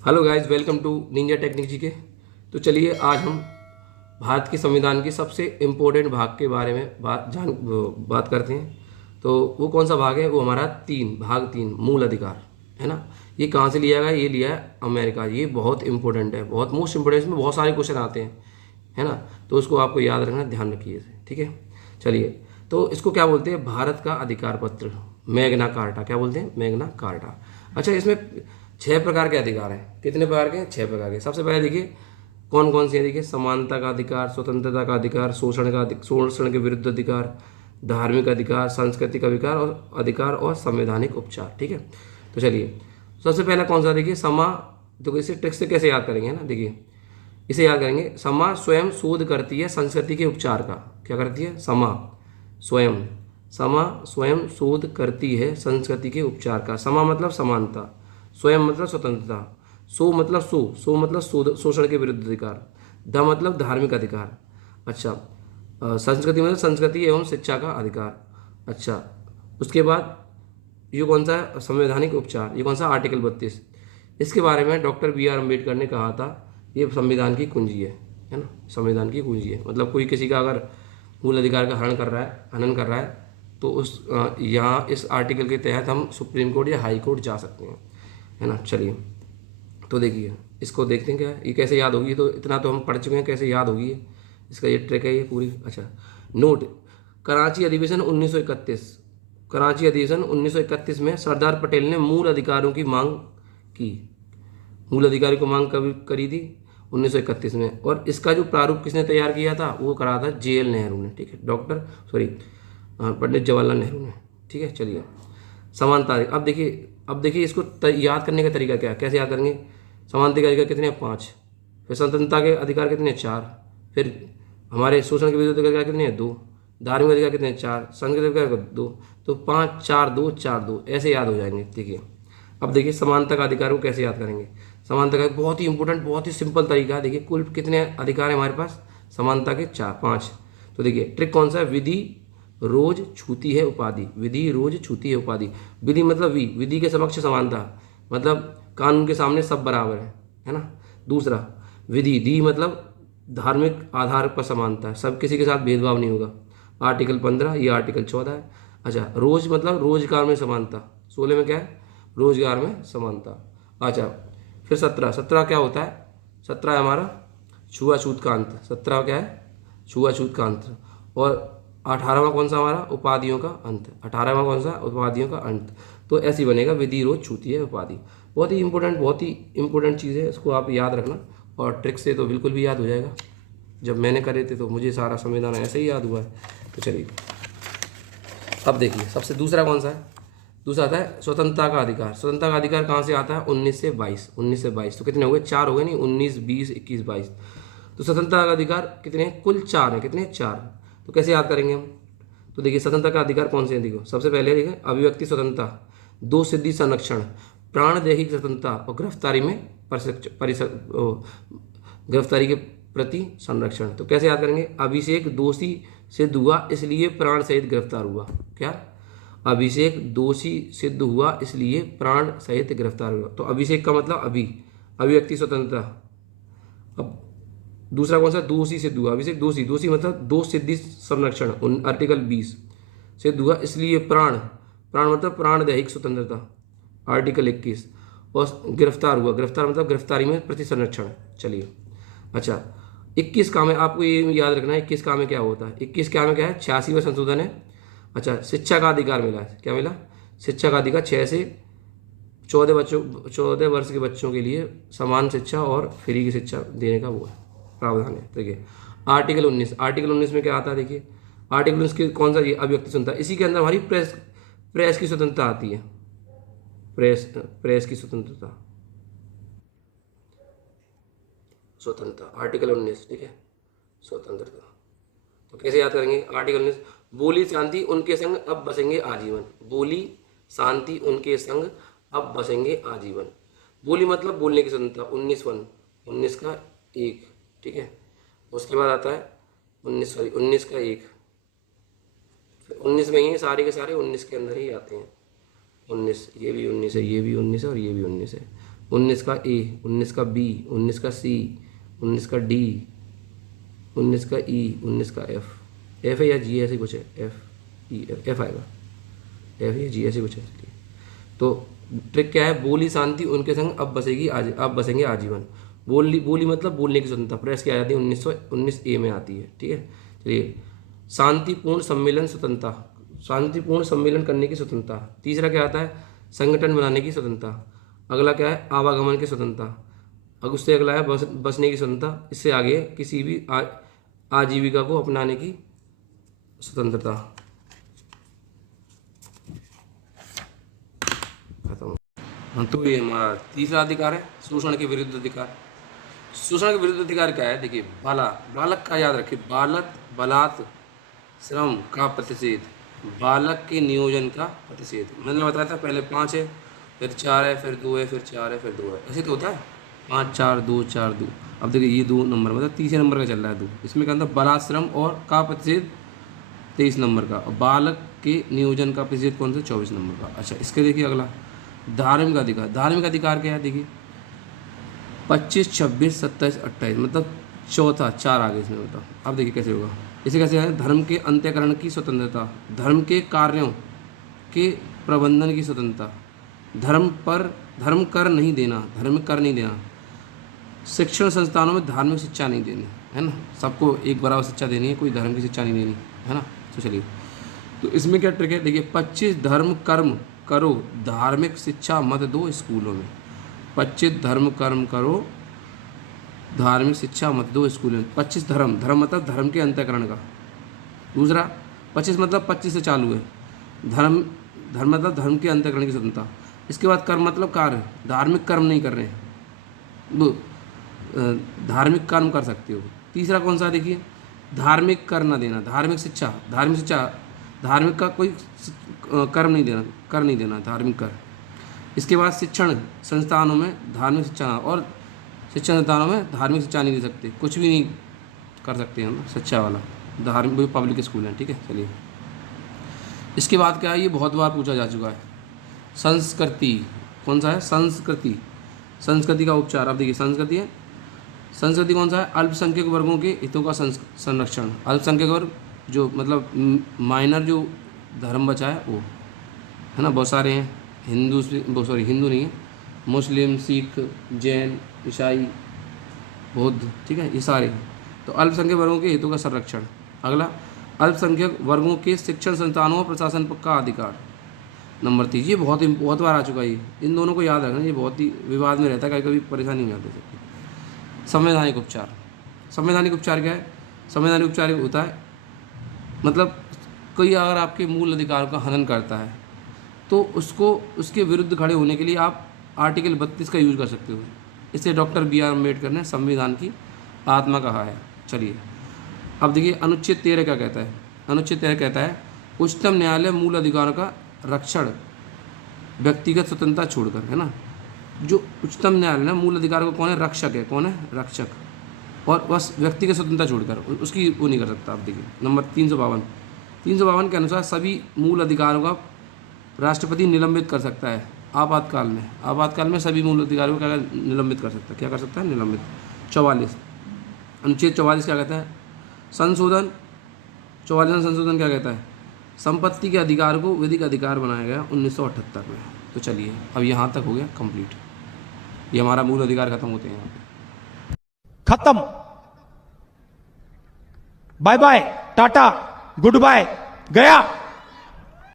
Hello guys, welcome to ninja technique G K. तो चलिए आज हम भारत के संविधान की सबसे इम्पोर्टेंट भाग के बारे में बात करते हैं। तो वो कौन सा भाग है? वो हमारा भाग 3 मूल अधिकार है ना। ये कहाँ से लिया गया? ये लिया है अमेरिका। ये बहुत इंपॉर्टेंट है, बहुत मोस्ट इंपॉर्टेंट। इसमें बहुत सारे क्वेश्चन आते हैं, है ना। तो उसको आपको याद रखना, ध्यान रखिए इसे, ठीक है। चलिए, तो इसको क्या बोलते हैं? भारत का अधिकार पत्र, मैग्ना कार्टा। क्या बोलते हैं? Magna carta. अच्छा, इसमें 6 प्रकार के अधिकार हैं। कितने प्रकार के? 6 प्रकार के। सबसे पहले देखिए कौन कौन से हैं। देखिए, समानता का अधिकार, स्वतंत्रता का अधिकार, शोषण के विरुद्ध अधिकार, धार्मिक अधिकार, सांस्कृतिक अधिकार और संवैधानिक उपचार, ठीक है। तो चलिए, सबसे पहला कौन सा? देखिए समा। तो इसे ट्रिक से कैसे याद करेंगे, है ना। देखिए, इसे याद करेंगे। समा स्वयं शोध करती है संस्कृति के उपचार का। क्या करती है? स्वयं समा स्वयं शोध करती है संस्कृति के उपचार का। समा मतलब समानता, स्वयं मतलब स्वतंत्रता, सो मतलब शोषण के विरुद्ध अधिकार, ध मतलब धार्मिक अधिकार। अच्छा, संस्कृति मतलब संस्कृति एवं शिक्षा का अधिकार। अच्छा, उसके बाद ये कौन सा है? संवैधानिक उपचार। ये कौन सा? आर्टिकल 32। इसके बारे में डॉक्टर बी आर अम्बेडकर ने कहा था, ये संविधान की कुंजी है ना। संविधान की कुंजी है, मतलब कोई किसी का अगर मूल अधिकार का हनन कर रहा है तो उस यहाँ इस आर्टिकल के तहत हम सुप्रीम कोर्ट या हाई कोर्ट जा सकते हैं, है ना। चलिए, तो देखिए इसको देखते हैं क्या ये कैसे याद होगी। तो इतना तो हम पढ़ चुके हैं, कैसे याद होगी ये, इसका ये ट्रिक है ये पूरी। अच्छा, नोट, कराची अधिवेशन 1931। कराची अधिवेशन 1931 में सरदार पटेल ने मूल अधिकारों की मांग की। मूल अधिकारी को मांग कभी करी थी? 1931 में। और इसका जो प्रारूप किसने तैयार किया था? वो करा था JL नेहरू ने, ठीक है। पंडित जवाहरलाल नेहरू ने, ठीक है। चलिए, समानता। अब देखिए इसको याद करने का तरीका क्या है, कैसे याद करेंगे? समानता के अधिकार कितने हैं? 5। फिर स्वतंत्रता के अधिकार कितने हैं? 4। फिर हमारे शोषण के विरुद्ध अधिकार कितने हैं? 2। धार्मिक अधिकार कितने हैं? 4। सांस्कृतिक अधिकार 2। तो 5 4 2 4 2 ऐसे याद हो जाएंगे। देखिए, अब देखिए समानता का अधिकार को कैसे याद करेंगे। समानता का बहुत ही इंपॉर्टेंट, बहुत ही सिंपल तरीका है। देखिए, कुल कितने अधिकार है हमारे पास समानता के? 5। तो देखिए ट्रिक कौन सा है? विधि रोज छूती है उपाधि। विधि रोज छूती है उपाधि। विधि मतलब विधि के समक्ष समानता, मतलब कानून के सामने सब बराबर है ना। दूसरा, विधि दी मतलब धार्मिक आधार पर समानता, सब किसी के साथ भेदभाव नहीं होगा। आर्टिकल 15, ये आर्टिकल 14 है। अच्छा, रोज मतलब रोजगार में समानता। 16 में क्या है? रोजगार में समानता। अच्छा, फिर 17 क्या होता है? 17 है हमारा छुआछूत का अंत। 17 क्या है? छुआछूत का अंत। और 18वां कौन सा हमारा? उपाधियों का अंत। 18वां कौन सा? उपाधियों का अंत। तो ऐसी बनेगा, विधि रोज छूती है उपाधि। बहुत ही इंपॉर्टेंट चीज़ है, इसको आप याद रखना। और ट्रिक से तो बिल्कुल भी याद हो जाएगा। जब मैंने करे थे तो मुझे सारा संविधान ऐसे ही याद हुआ है। तो चलिए, अब देखिए सबसे दूसरा कौन सा है? दूसरा आता है स्वतंत्रता का अधिकार। स्वतंत्रता का अधिकार कहाँ से आता है? 19 से 22। तो कितने हो गए? 4 हो गए नहीं? 19 20 21 22। तो स्वतंत्रता का अधिकार कितने हैं? कुल 4 है। कितने? 4। तो कैसे याद करेंगे हम? तो देखिए, स्वतंत्रता का अधिकार कौन से हैं? देखो, सबसे पहले देखिए अभिव्यक्ति स्वतंत्रता, 2 सिद्धि संरक्षण, प्राणदैहिक स्वतंत्रता और गिरफ्तारी के प्रति संरक्षण। तो कैसे याद करेंगे? अभिषेक दोषी सिद्ध हुआ इसलिए प्राण सहित गिरफ्तार हुआ। क्या? अभिषेक दोषी सिद्ध हुआ इसलिए प्राण सहित गिरफ्तार हुआ। तो अभिषेक का मतलब अभिव्यक्ति स्वतंत्रता। अब दूसरा कौन सा? दोषी सिद्ध हुआ। अभिषेक दोषी मतलब दो सिद्धि संरक्षण, आर्टिकल 20 सिद्ध हुआ इसलिए प्राण मतलब प्राण दैहिक स्वतंत्रता, आर्टिकल 21। और गिरफ्तार हुआ, गिरफ्तार मतलब गिरफ्तारी में प्रति संरक्षण। चलिए, अच्छा 21 का में आपको ये याद रखना है, 21 का में क्या होता है? 21 का में क्या है? 86वां संशोधन है। अच्छा, शिक्षा का अधिकार मिला है। क्या मिला? शिक्षा का अधिकार 6 से 14 वर्ष के बच्चों के लिए समान शिक्षा और फ्री की शिक्षा देने का वो है, प्रावधान है। देखिए, आर्टिकल 19 में क्या आता है? देखिए, आर्टिकल 19 के कौन सा? ये अभिव्यक्ति स्वतंत्रता। इसी के अंदर हमारी प्रेस की स्वतंत्रता आती है। प्रेस की स्वतंत्रता आर्टिकल 19, ठीक है। स्वतंत्रता तो कैसे याद करेंगे? आर्टिकल 19, बोली शांति उनके संग अब बसेंगे आजीवन। बोली शांति उनके संग अब बसेंगे आजीवन। बोली मतलब बोलने की स्वतंत्रता। 19 का 1, ठीक है। उसके बाद आता है 19 का 1। 19 में ही सारे के सारे 19 के अंदर ही आते हैं। 19, ये भी 19 है, ये भी 19 है और ये भी 19 है। 19 का ए, 19 का बी, 19 का सी, 19 का डी, 19 का ई, 19 का एफ। एफ है या जी ऐसे कुछ है, एफ ई एफ आएगा, एफ या जी ऐसे कुछ है। तो ट्रिक क्या है, बोली शांति उनके संग अब बसेगी आज, अब बसेंगे आजीवन। बोली मतलब बोलने की स्वतंत्रता, प्रेस की आ जाती है 1919 ए में आती है, ठीक है। चलिए, शांतिपूर्ण सम्मेलन स्वतंत्रता, शांतिपूर्ण सम्मेलन करने की स्वतंत्रता। तीसरा क्या आता है, संगठन बनाने की स्वतंत्रता। अगला क्या है, आवागमन की स्वतंत्रता। अब उससे अगला है बसने की स्वतंत्रता। इससे आगे किसी भी आजीविका को अपनाने की स्वतंत्रता। खत्म। हाँ, तो ये हमारा तीसरा अधिकार है, शोषण के विरुद्ध अधिकार। शोषण के विरुद्ध अधिकार क्या है, देखिए, बालक का याद रखिए, बलात् श्रम का प्रतिषेध, बालक के नियोजन का प्रतिषेध। मैंने बताया था पहले 5 है, फिर 4 है, फिर 2 है, फिर 4 है, फिर 2 है, ऐसे तो होता है 5 4 2 4 2। अब देखिए ये 2 नंबर मतलब तीसरे नंबर का चल रहा है 2, इसमें क्या अंदर बलाश्रम और का प्रतिषेध 23 नंबर का, और बालक के नियोजन का प्रतिषेध कौन सा, 24 नंबर का। अच्छा, इसके देखिए अगला धार्मिक अधिकार। धार्मिक अधिकार क्या है, देखिए 25 26 27 28 मतलब चौथा 4 आगे इसमें बताओ। अब देखिए कैसे होगा, इसे कैसे है, धर्म के अंत्यकरण की स्वतंत्रता, धर्म के कार्यों के प्रबंधन की स्वतंत्रता, धर्म कर नहीं देना, शिक्षण संस्थानों में धार्मिक शिक्षा नहीं देनी, है ना, सबको एक बराबर शिक्षा देनी है, कोई धर्म की शिक्षा नहीं देनी, है ना। तो चलिए, तो इसमें क्या ट्रिक है, देखिए 25 धर्म कर्म करो, धार्मिक शिक्षा मत दो स्कूलों में। 25 धर्म कर्म करो, धार्मिक शिक्षा मत दो स्कूल में। 25 धर्म मतलब धर्म के अंतःकरण का। दूसरा 25 मतलब 25 से चालू है, धर्म मतलब धर्म के अंतःकरण की स्वतंत्रता। इसके बाद कर्म मतलब कार्य, धार्मिक कर्म नहीं कर रहे हैं, वो धार्मिक कर्म कर सकते हो। तीसरा कौन सा, देखिए धार्मिक कर न देना, धार्मिक शिक्षा धार्मिक का कोई कर्म नहीं देना, कर नहीं देना, धार्मिक कर। इसके बाद शिक्षण संस्थानों में धार्मिक शिक्षा, और शिक्षण संस्थानों में धार्मिक शिक्षा नहीं दे सकते, कुछ भी नहीं कर सकते हम शिक्षा वाला, धार्मिक पब्लिक स्कूल है, ठीक है। चलिए, इसके बाद क्या है, ये बहुत बार पूछा जा चुका है, संस्कृति। कौन सा है, संस्कृति का उपचार। अब देखिए संस्कृति है, संस्कृति कौन सा है, अल्पसंख्यक वर्गों के हितों का संरक्षण। अल्पसंख्यक वर्ग जो मतलब माइनर जो धर्म बचा है वो, है ना, बहुत सारे हैं, हिंदू नहीं है, मुस्लिम, सिख, जैन, ईसाई, बौद्ध, ठीक है, ये सारे हैं। तो अल्पसंख्यक वर्गों के हितों का संरक्षण। अगला, अल्पसंख्यक वर्गों के शिक्षण संस्थानों और प्रशासन का अधिकार। नंबर 3, ये बहुत बार आ चुका है, ये इन दोनों को याद रखना, ये बहुत ही विवाद में रहता है, कभी परेशानी नहीं आती सकती। संवैधानिक उपचार। संवैधानिक उपचार क्या है, संवैधानिक उपचार होता है मतलब कोई अगर आपके मूल अधिकार का हनन करता है तो उसके विरुद्ध खड़े होने के लिए आप आर्टिकल 32 का यूज कर सकते हो। इसे डॉक्टर B.R. अम्बेडकर ने संविधान की आत्मा कहा है। चलिए, अब देखिए अनुच्छेद 13 क्या कहता है। अनुच्छेद 13 कहता है, उच्चतम न्यायालय मूल अधिकारों का रक्षण व्यक्तिगत स्वतंत्रता छोड़कर, है ना, जो उच्चतम न्यायालय ना मूल अधिकार का कौन है, रक्षक है, कौन है, रक्षक, और बस व्यक्तिगत स्वतंत्रता छोड़कर उसकी वो नहीं कर सकता। आप देखिए नंबर 352 के अनुसार सभी मूल अधिकारों का राष्ट्रपति निलंबित कर सकता है आपातकाल में सभी मूल अधिकारों को क्या निलंबित कर सकता है, क्या कर सकता है, निलंबित। 44 अनुच्छेद 44 क्या कहता है, संशोधन 44 संशोधन क्या कहता है, संपत्ति के अधिकार को विधिक अधिकार बनाया गया 1978 में। तो चलिए, अब यहाँ तक हो गया कंप्लीट, ये हमारा मूल अधिकार खत्म होते हैं यहाँ पे। खत्म, bye bye, tata, good bye, गया।